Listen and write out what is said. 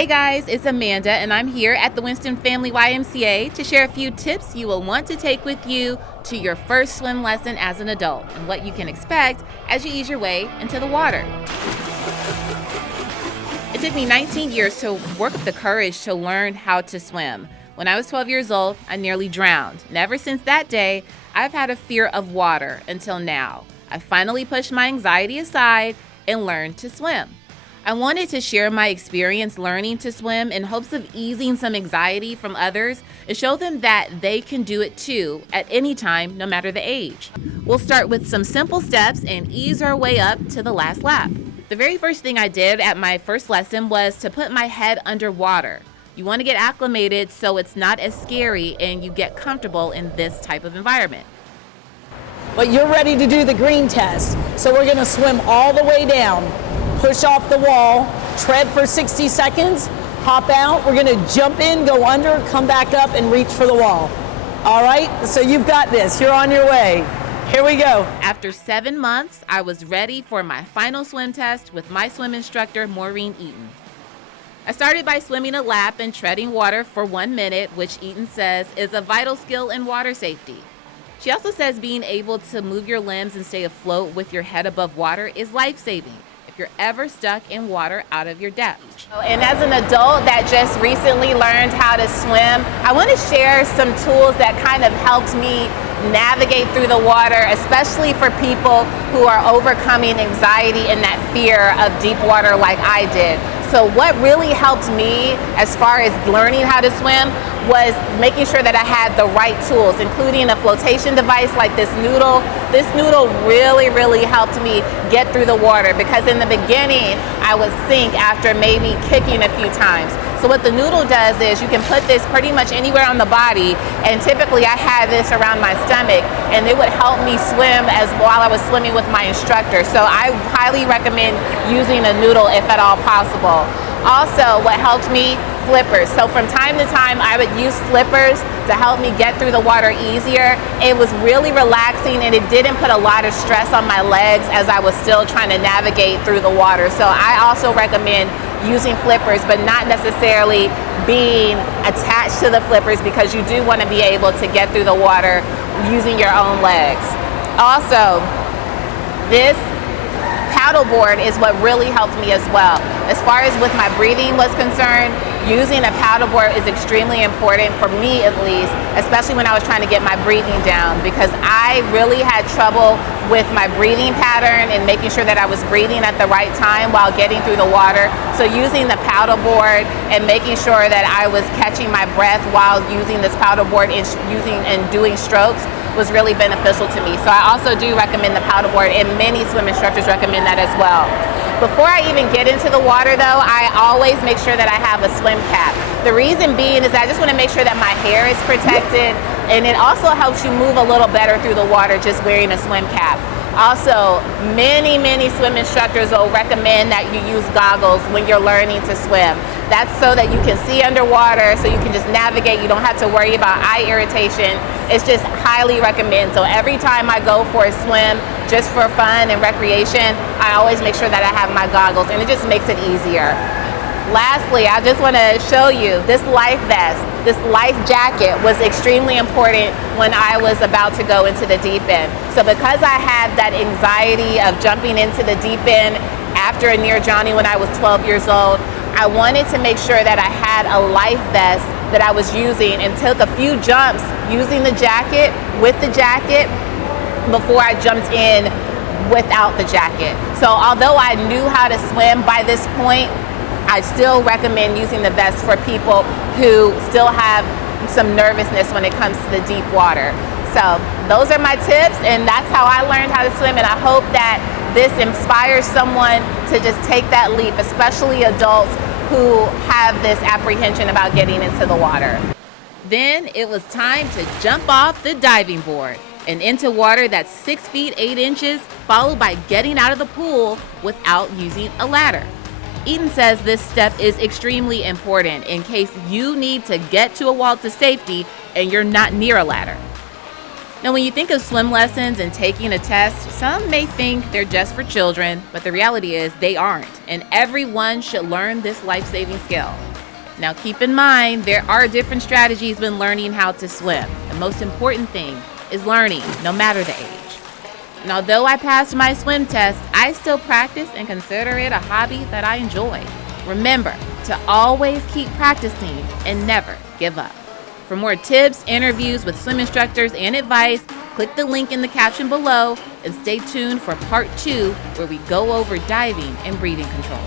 Hey guys, it's Amanda and I'm here at the Winston Family YMCA to share a few tips you will want to take with you to your first swim lesson as an adult and what you can expect as you ease your way into the water. It took me 19 years to work up the courage to learn how to swim. When I was 12 years old, I nearly drowned. And ever since that day, I've had a fear of water until now. I finally pushed my anxiety aside and learned to swim. I wanted to share my experience learning to swim in hopes of easing some anxiety from others and show them that they can do it too at any time, no matter the age. We'll start with some simple steps and ease our way up to the last lap. The very first thing I did at my first lesson was to put my head underwater. You want to get acclimated so it's not as scary and you get comfortable in this type of environment. But you're ready to do the green test. So we're going to swim all the way down. Push off the wall, tread for 60 seconds, hop out. We're gonna jump in, go under, come back up, and reach for the wall. All right, so you've got this. You're on your way. Here we go. After 7 months, I was ready for my final swim test with my swim instructor, Maureen Eaton. I started by swimming a lap and treading water for 1 minute, which Eaton says is a vital skill in water safety. She also says being able to move your limbs and stay afloat with your head above water is life-saving if you're ever stuck in water out of your depth. And as an adult that just recently learned how to swim, I want to share some tools that kind of helped me navigate through the water, especially for people who are overcoming anxiety and that fear of deep water like I did. So what really helped me as far as learning how to swim was making sure that I had the right tools, including a flotation device like this noodle. This noodle really helped me get through the water because in the beginning I would sink after maybe kicking a few times. So what the noodle does is you can put this pretty much anywhere on the body, and typically I had this around my stomach and it would help me swim as while I was swimming with my instructor. So I highly recommend using a noodle if at all possible. Also, what helped me, flippers. So from time to time I would use flippers to help me get through the water easier. It was really relaxing and it didn't put a lot of stress on my legs as I was still trying to navigate through the water. So I also recommend using flippers, but not necessarily being attached to the flippers because you do want to be able to get through the water using your own legs. Also, this paddleboard is what really helped me as well. As far as with my breathing was concerned, using a paddleboard is extremely important for me at least, especially when I was trying to get my breathing down because I really had trouble with my breathing pattern and making sure that I was breathing at the right time while getting through the water. So using the paddleboard and making sure that I was catching my breath while using this paddleboard and doing strokes was really beneficial to me. So I also do recommend the paddleboard and many swim instructors recommend that as well. Before I even get into the water though, I always make sure that I have a swim cap. The reason being is I just want to make sure that my hair is protected and it also helps you move a little better through the water just wearing a swim cap. Also, many swim instructors will recommend that you use goggles when you're learning to swim. That's so that you can see underwater, so you can just navigate. You don't have to worry about eye irritation. It's just highly recommend. So every time I go for a swim, just for fun and recreation, I always make sure that I have my goggles and it just makes it easier. Lastly, I just want to show you this life vest. This life jacket was extremely important when I was about to go into the deep end. So because I had that anxiety of jumping into the deep end after a near drowning when I was 12 years old, I wanted to make sure that I had a life vest that I was using and took a few jumps using the jacket, with the jacket, before I jumped in without the jacket. So although I knew how to swim by this point, I still recommend using the vest for people who still have some nervousness when it comes to the deep water. So those are my tips and that's how I learned how to swim, and I hope that this inspires someone to just take that leap, especially adults who have this apprehension about getting into the water. Then it was time to jump off the diving board and into water that's 6 feet 8 inches, followed by getting out of the pool without using a ladder. Eaton says this step is extremely important in case you need to get to a wall to safety and you're not near a ladder. Now, when you think of swim lessons and taking a test, some may think they're just for children, but the reality is they aren't, and everyone should learn this life-saving skill. Now, keep in mind, there are different strategies when learning how to swim. The most important thing is learning, no matter the age. And although I passed my swim test, I still practice and consider it a hobby that I enjoy. Remember to always keep practicing and never give up. For more tips, interviews with swim instructors, and advice, click the link in the caption below and stay tuned for part 2 where we go over diving and breathing control.